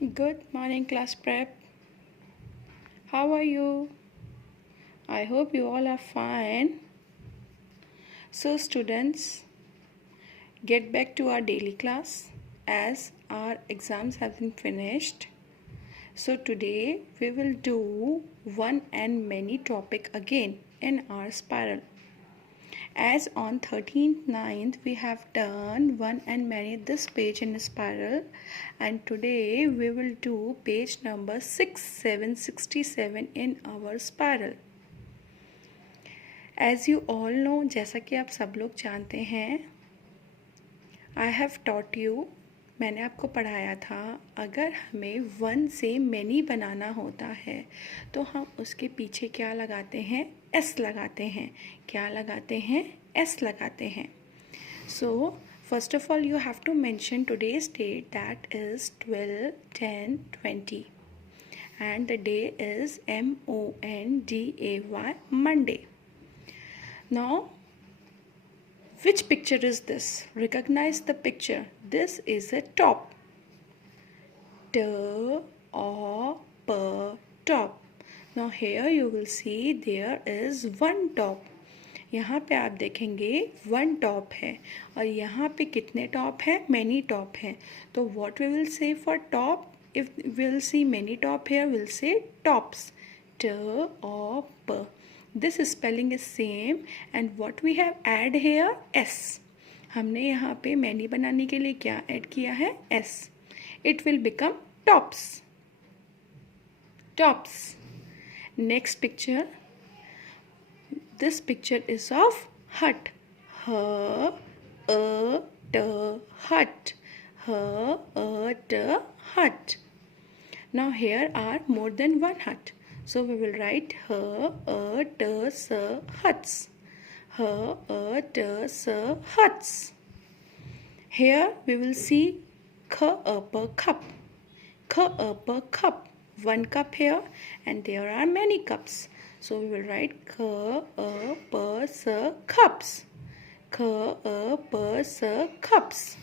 Good morning, class prep. How are you? I hope you all are fine. So, students, get back to our daily class as our exams have been finished. So, today we will do one and many topic again in our spiral. As on 13th 9th we have done one and many this page in a spiral, and today we will do page number 6767 in our spiral. As you all know, जैसा कि आप सब लोग जानते हैं, I have taught you, मैंने आपको पढ़ाया था, अगर हमें वन से मैनी बनाना होता है तो हम उसके पीछे क्या लगाते हैं? एस लगाते हैं. क्या लगाते हैं? एस लगाते हैं. So, first of all, you have to mention today's date, that is 12/10/20, and the day is Monday, Monday. Now, which picture is this? Recognize the picture. This is a top. Top. Now here you will see there is one top. यहाँ पे आप देखेंगे one top है, और यहाँ पे कितने top है? मैनी टॉप है. तो what we will say for top? If we will see many top here, we will say tops. Top. This spelling is same, and what we have add here? S. हमने यहाँ पे many बनाने के लिए क्या add किया है? S. It will become tops. Tops. Next picture. This picture is of hut. Hut. Hut. Now here are more than one hut. So we will write huts. Huts. Here we will see cup. Cup. One cup here, and there are many cups. So we will write cups. Cups.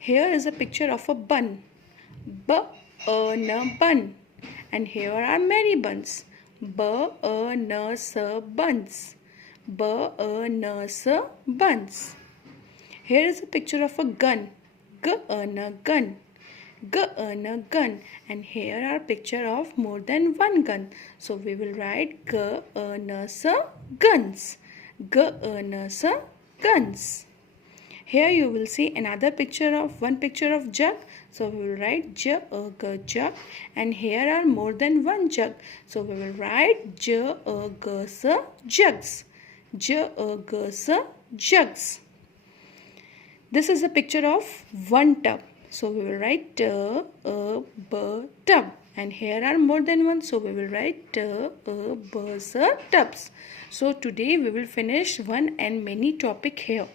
Here is a picture of a bun. Bun. And here are many buns. Buns. Buns. Here is a picture of a gun. Gun. And here are picture of more than one gun. So we will write guns. Guns. Here you will see another picture of jug. So we will write jug. And here are more than one jug. So we will write jugs. Jugs. This is a picture of one tub. So we will write tub. And here are more than one. So we will write tubs. So today we will finish one and many topic here.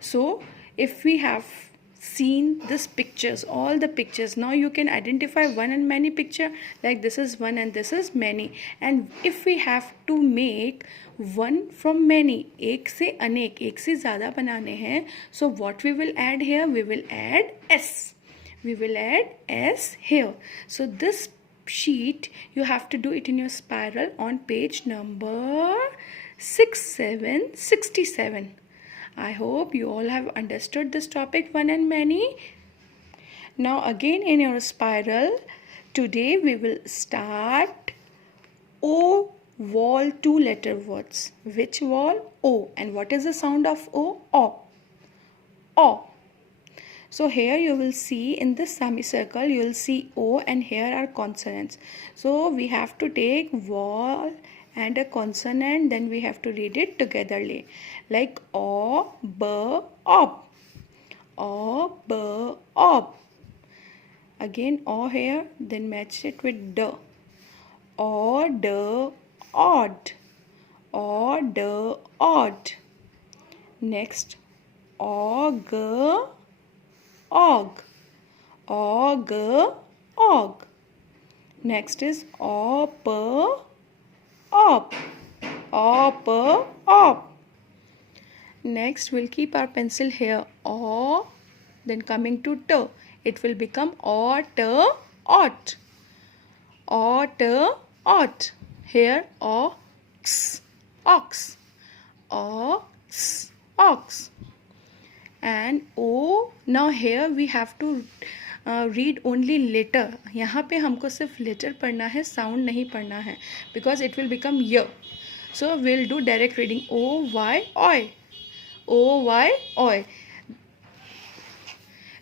So if we have seen this pictures, all the pictures, now you can identify one and many picture, like this is one and this is many. And if we have to make one from many, एक से अनेक, एक से ज़्यादा बनाने हैं, so what we will add here? We will add S. We will add S here. So this sheet you have to do it in your spiral on page number 6767. I hope you all have understood this topic one and many. Now again in your spiral, today we will start O wall 2-letter words. Which wall? O. And what is the sound of O? O. O. So here you will see in this semicircle, you will see O, and here are consonants. So we have to take wall and a consonant, then we have to read it togetherly, like O, B, op. O, B, op. Again O here, then match it with D. O, D, odd. O, D, odd. Next Og, og. Og, og. Next is op, op. Op, op. Next we'll keep our pencil here. O, then coming to T. It will become ought, ought. Ought, ought. Here ox, ox. Ox, ox. And o, now here we have to read only letter. यहाँ पे हमको सिर्फ letter पढ़ना है, sound नहीं पढ़ना है, because it will become y. So we'll do direct reading. O y oy, O y oy.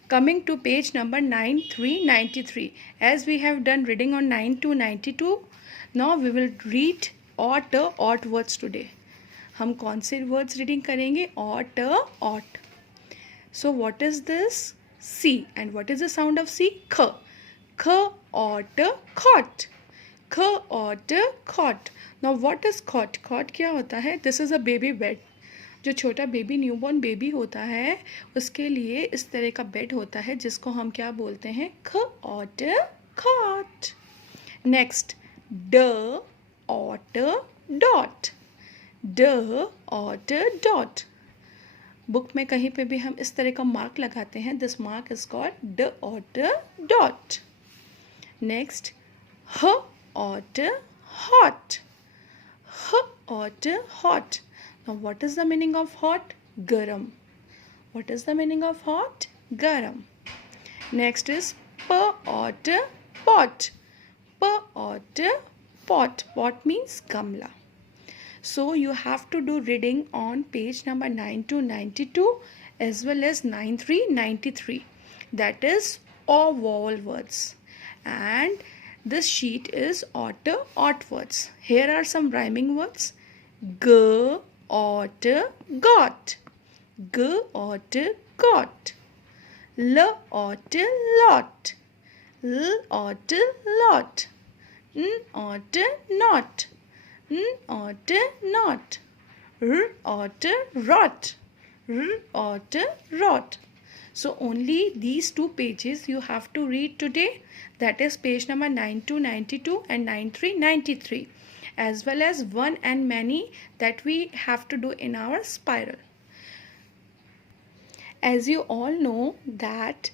Coming to page number 9393. As we have done reading on 9292, now we will read ought, ought words today. हम कौन से words reading करेंगे? ought, ought. So what is this? C. And what is the sound of C? K. K, ought, caught. K, ought, caught. Now what is caught? Caught क्या होता है? This is a baby bed. जो छोटा baby newborn baby होता है उसके लिए इस तरह का बेड होता है जिसको हम क्या बोलते हैं? ख, ought, caught. Next, d, ought, dot. D, ought, dot. Book में कहीं पे भी हम इस तरह का मार्क लगाते हैं. दिस मार्क इज कॉल्ड ड, ought, dot. नेक्स्ट, ह, ought, hot. ह, ought, hot. Now what is the meaning of hot? Garam. What is the meaning of hot? Garam. Next is p, ought, pot. P, ought, pot. Pot means gamla. So you have to do reading on page number 9292 as well as 9393. That is all vowel words. And this sheet is ought, ought words. Here are some rhyming words. G, ought, got. G, ought, got. L, ought, lot. L, ought, lot. N, ought, not. N, ought, not. R, ought, rot. R, ought, rot. So only these two pages you have to read today. That is page number 9292 and 9393. As well as one and many that we have to do in our spiral. As you all know that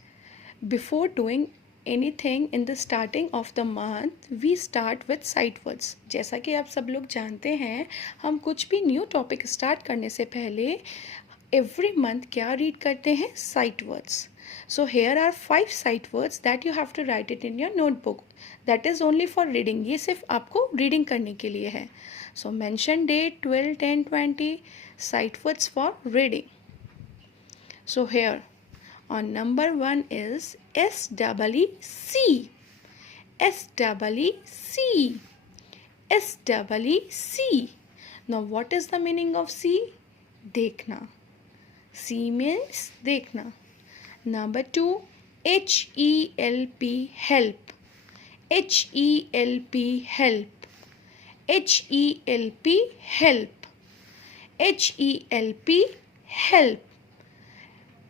before doing anything in the starting of the month we start with sight words. जैसा कि आप सब लोग जानते हैं हम कुछ भी न्यू टॉपिक स्टार्ट करने से पहले every month क्या रीड करते हैं? sight words. So here are 5 sight words that you have to write it in your notebook. That is only for reading. ये सिर्फ आपको रीडिंग करने के लिए है. So mention date 12, 10, 20 sight words for reading. So here on number 1 is S-E-E-C. S-E-E-C. S-E-E-C. Now what is the meaning of C? देखना. C means देखना. Number 2, H-E-L-P, help. H-E-L-P, help. H-E-L-P, help. H-E-L-P, help.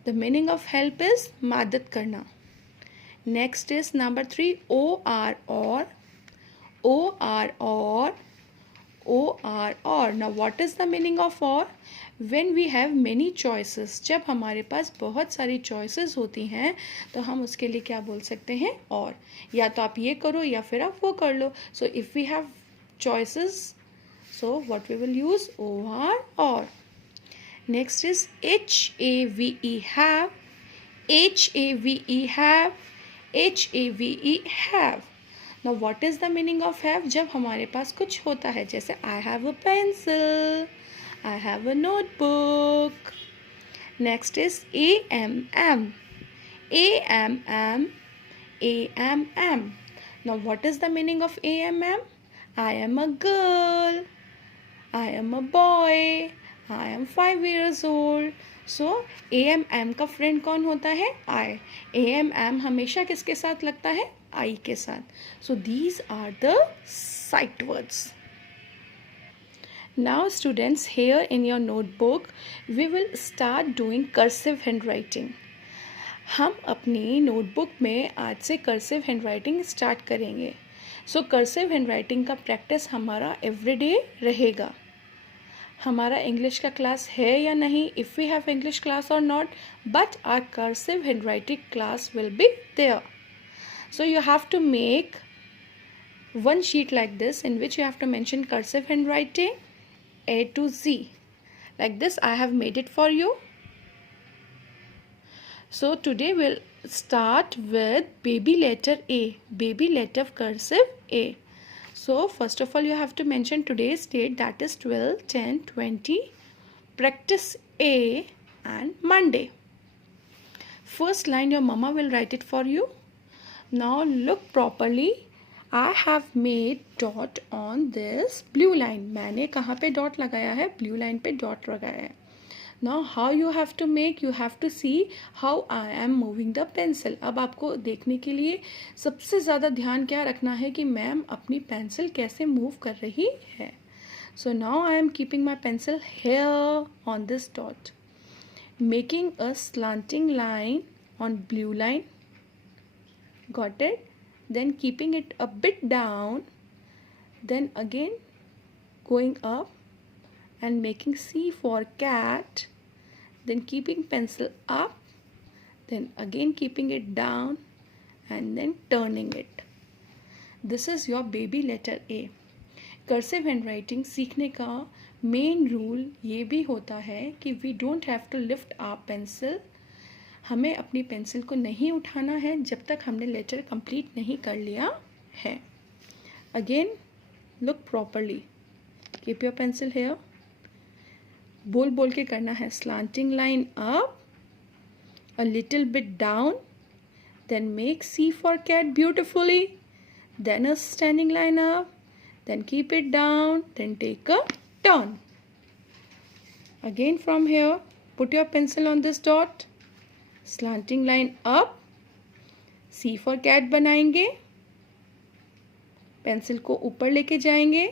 The meaning of help is मदद करना. Next is number 3, O-R, or. O-R, or. O-R, or. Now what is the meaning of or? When we have many choices. जब हमारे पास बहुत सारी choices होती हैं तो हम उसके लिए क्या बोल सकते हैं? और. या तो आप ये करो या फिर आप वो कर लो. So if we have choices, so what we will use? O-R, or. Next is H-A-V-E, have. H-A-V-E, have. H-A-V-E, have. Now what is the meaning of have? जब हमारे पास कुछ होता है जैसे I have a pencil, I have a notebook. Next is A-M-M. A-M-M. A-M-M. Now what is the meaning of A-M-M? I am a girl. I am a boy. I am 5 years old. So A-M-M का friend कौन होता है? I. A-M-M हमेशा किसके साथ लगता है? I के साथ. So these are the sight words. Now students, here in your notebook we will start doing cursive handwriting. हम अपनी नोटबुक में आज से कर्सिव हैंडराइटिंग स्टार्ट करेंगे. सो कर्सिव हैंडराइटिंग का प्रैक्टिस हमारा एवरीडे रहेगा. हमारा इंग्लिश का क्लास है या नहीं, if we have English class or not, but our cursive handwriting class will be there. So you have to make one sheet like this in which you have to mention cursive handwriting A to Z. Like this I have made it for you. So today we'll start with baby letter A, baby letter cursive A. So first of all you have to mention today's date, that is 12, 10, 20, practice A and Monday. First line your mama will write it for you. Now look properly. I have made dot on this blue line. मैंने कहाँ पे dot लगाया है? Blue line पे dot लगाया है. Now how you have to make? You have to see how I am moving the pencil. अब आपको देखने के लिए सबसे ज़्यादा ध्यान क्या रखना है कि मैम अपनी पेंसिल कैसे मूव कर रही है. So now I am keeping my pencil here on this dot, making a slanting line on blue line. Got it? Then keeping it a bit down, then again going up and making C for cat, then keeping pencil up, then again keeping it down and then turning it. This is your baby letter A. Cursive handwriting सीखने का main rule ये भी होता है कि we don't have to lift our pencil. हमें अपनी pencil को नहीं उठाना है जब तक हमने लेटर कंप्लीट नहीं कर लिया है. Again look properly, keep your pencil here. बोल बोल के करना है. Slanting line up, a little bit down, then make C for cat beautifully, then a standing line up, then keep it down, then take a turn. Again from here, put your pencil on this dot, slanting line up, C for cat बनाएंगे, pencil को ऊपर लेके जाएंगे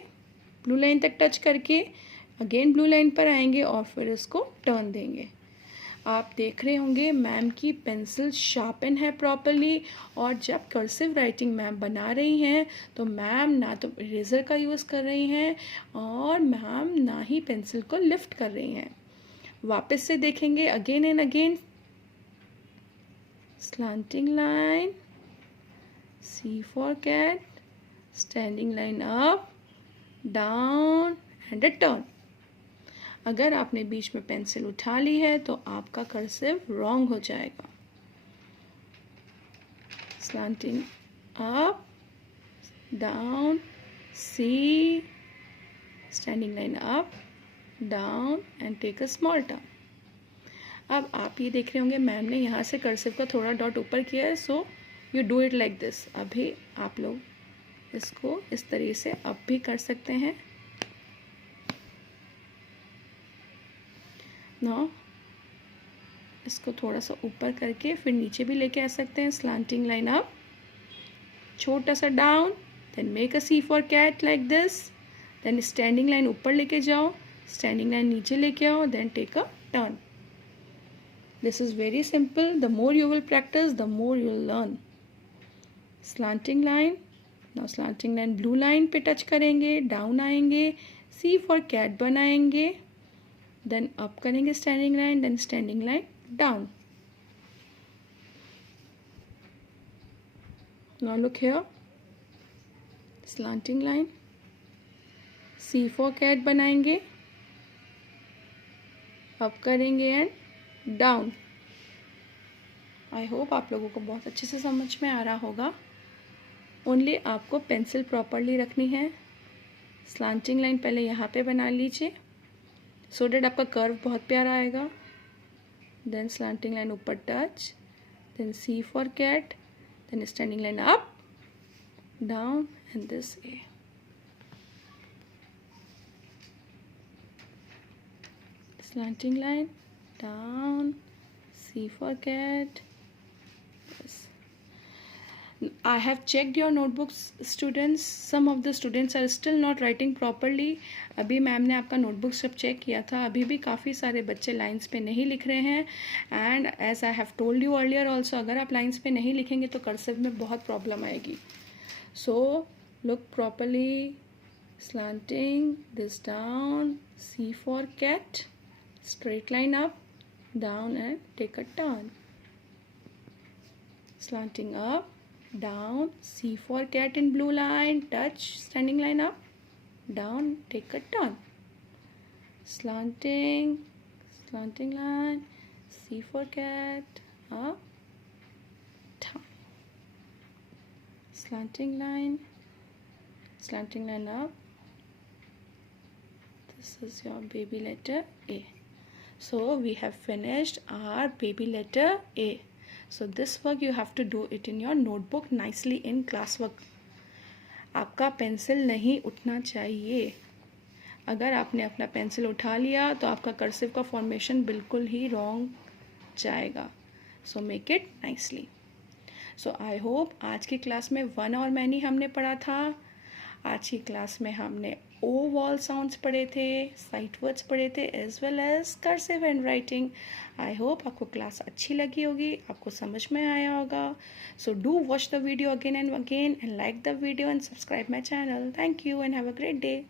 blue line तक touch करके, again blue line पर आएंगे और फिर इसको टर्न देंगे. आप देख रहे होंगे मैम की पेंसिल शार्पन है प्रॉपरली. और जब कर्सिव राइटिंग मैम बना रही हैं तो मैम ना तो इरेज़र का यूज़ कर रही हैं और मैम ना ही पेंसिल को लिफ्ट कर रही हैं. वापस से देखेंगे again and again. Slanting line, C for cat, standing line up, down and a turn. अगर आपने बीच में पेंसिल उठा ली है तो आपका कर्सिव रॉन्ग हो जाएगा. Slanting up, down, C, standing line up, down and take a small turn. अब आप ये देख रहे होंगे मैम ने यहाँ से कर्सिव का थोड़ा डॉट ऊपर किया है. So you do it like this. अभी आप लोग इसको इस तरीके से अब भी कर सकते हैं. ना इसको थोड़ा सा ऊपर करके फिर नीचे भी लेके आ सकते हैं. स्लांटिंग लाइन अप, छोटा सा down, then make a C for cat like this, then standing line ऊपर लेके जाओ, स्टैंडिंग लाइन नीचे लेके आओ, then take a turn. This is very simple. The more you will practice the more you will learn. Slanting line, now slanting line blue line पे touch करेंगे, down आएंगे, C for cat बनाएंगे, then up करेंगे standing line, then standing line down. Now look here, slanting line, C for cat बनाएंगे, up करेंगे and down. I hope आप लोगों को बहुत अच्छे से समझ में आ रहा होगा. ओनली आपको पेंसिल प्रॉपरली रखनी है. स्लांटिंग लाइन पहले यहाँ पे बना लीजिए सो डेट आपका कर्व बहुत प्यारा आएगा. देन स्लांटिंग लाइन ऊपर touch, then C for cat, then standing line up, down and this A. Slanting line down, C for cat. I have checked your notebooks students. Some of the students are still not writing properly. अभी ma'am ने आपका notebook सब check किया था. अभी भी काफ़ी सारे बच्चे लाइंस पे नहीं लिख रहे हैं. And as I have told you earlier also, अगर आप लाइंस पे नहीं लिखेंगे तो कर्सिव में बहुत प्रॉब्लम आएगी. So look properly, slanting this down, C for cat, straight line up, down and take a turn, slanting up, down, C for cat in blue line, touch, standing line up, down, take a turn, slanting line, C for cat, up, down, slanting line up. This is your baby letter A. So we have finished our baby letter A. So this work you have to do it in your notebook nicely in classwork. आपका pencil नहीं उठना चाहिए. अगर आपने अपना pencil उठा लिया तो आपका कर्सिव का फॉर्मेशन बिल्कुल ही रॉन्ग जाएगा. So make it nicely. So I hope आज की क्लास में वन और मैनी हमने पढ़ा था. आज की क्लास में हमने ओ वॉल साउंड्स पढ़े थे, साइट वर्ड्स पढ़े थे, as well as cursive hand writing. I hope आपको क्लास अच्छी लगी होगी, आपको समझ में आया होगा. So do watch the video again and like the video and subscribe my channel. Thank you and have a great day.